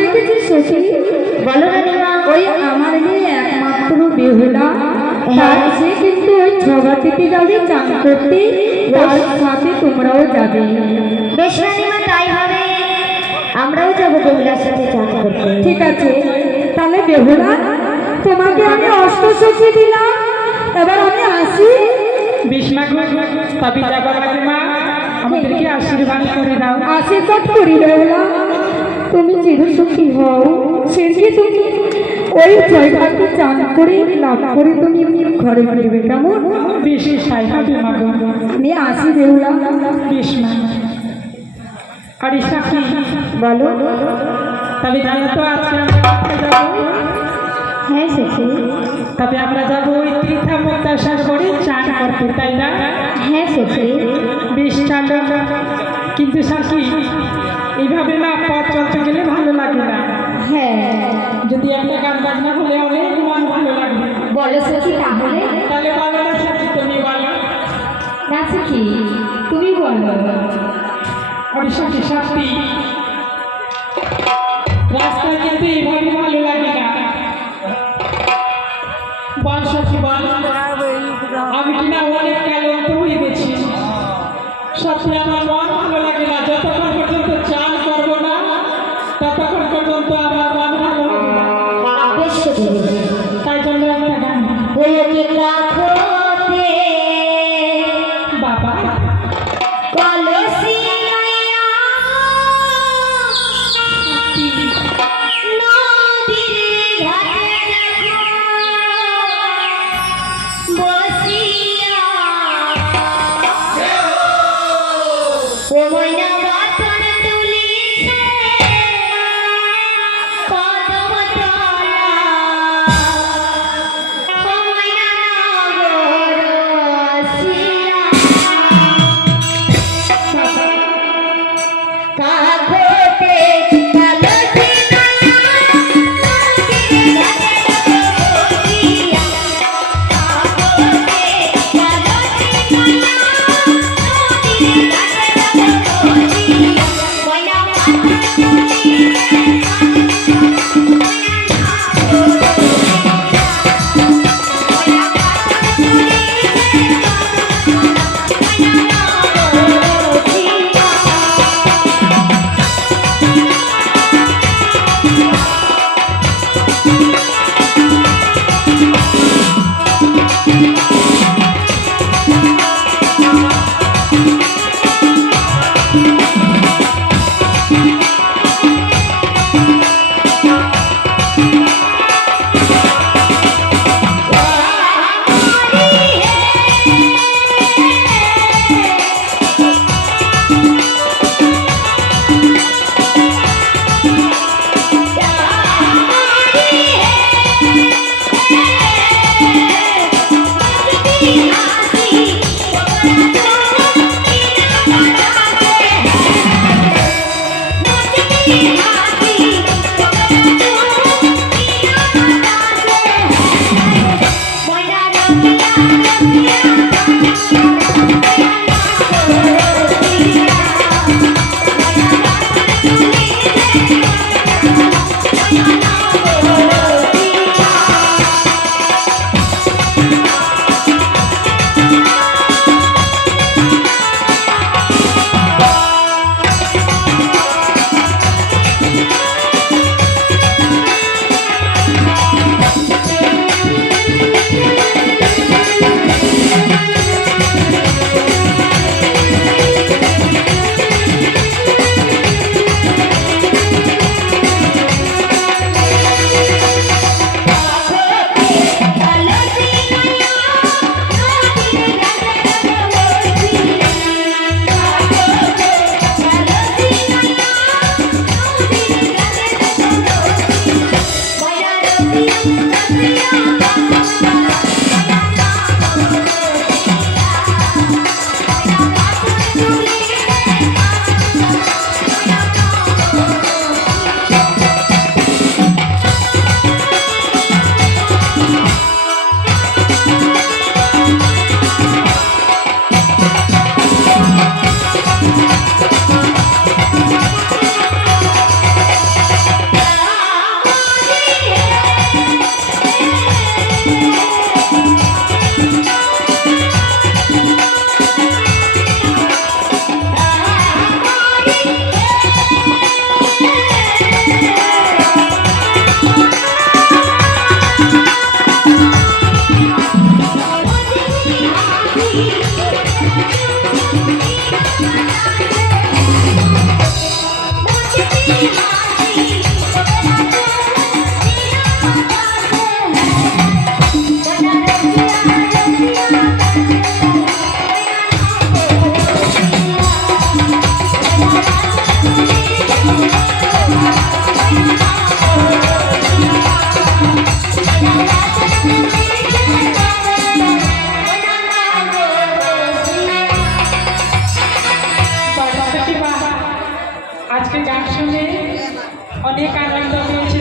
দেখেছি সখী। বলো রানীমা। ওই আমার মেয়ে একমাত্র বেহুলা, তার সে কিন্তু ওই ছবা থেকে যাবে চান করতে, তার সাথে তোমরাও যাবে। বেশ রানীমা, তাই হবে, আমরাও যাবো বেহুলার সাথে চান করতে। ঠিক আছে, তাহলে বেহুলা তোমাকে আমি অষ্টসখী দিলাম, এবার আমি আসি। তবে যাবার আগে মা আমাদেরকে আশীর্বাদ করে দাও। আশীর্বাদ করি বেহুলা, তুমি চিরসুখী হও, সেটি তুমি ওই ছয়টাকে চান করে লাভ করে তুমি ঘরে ফিরবে, কেমন? বেশি সাই হবে মা গো। আমি আসি বেহুলা। বেশ মা। আর সাথী বলো। তবে জানো তো আজকে আমরা যাবো। হ্যাঁ সখী। তবে আমরা যাবো ওই তীর্থা মুক্তা সাগরে চান করতে, তাই না? হ্যাঁ সখী। বেশ চালো, কিন্তু সাথী এইভাবে না পথ চলতে গেলে ভালো লাগে না। হ্যাঁ, যদি একটা গান বাজনা হলে অনেক মন ভালো লাগবে। বলো সখী তাহলে। তাহলে বলো না সাথী, তুমি বলো না সখী, তুমি বলো। আর সাথী সাথী রাস্তা কিন্তু এইভাবে ভালো লাগে না। বল সাথী বল, আমি কিনা অনেক ক্লান্ত হয়ে গেছি। সাথী আমার মন ভালো লাগে না, যতক্ষণ পর্যন্ত চান করবো না ততক্ষণ পর্যন্ত আমার মন ভালো লাগে না। বেশ সখী, তাই জন্য একটা গান বলে কি রাখোতে বাবা কলসি নয়া নদীর ঘাটে রাখো বসিয়া আজকে গান শুনে অনেক আনন্দ পেয়েছি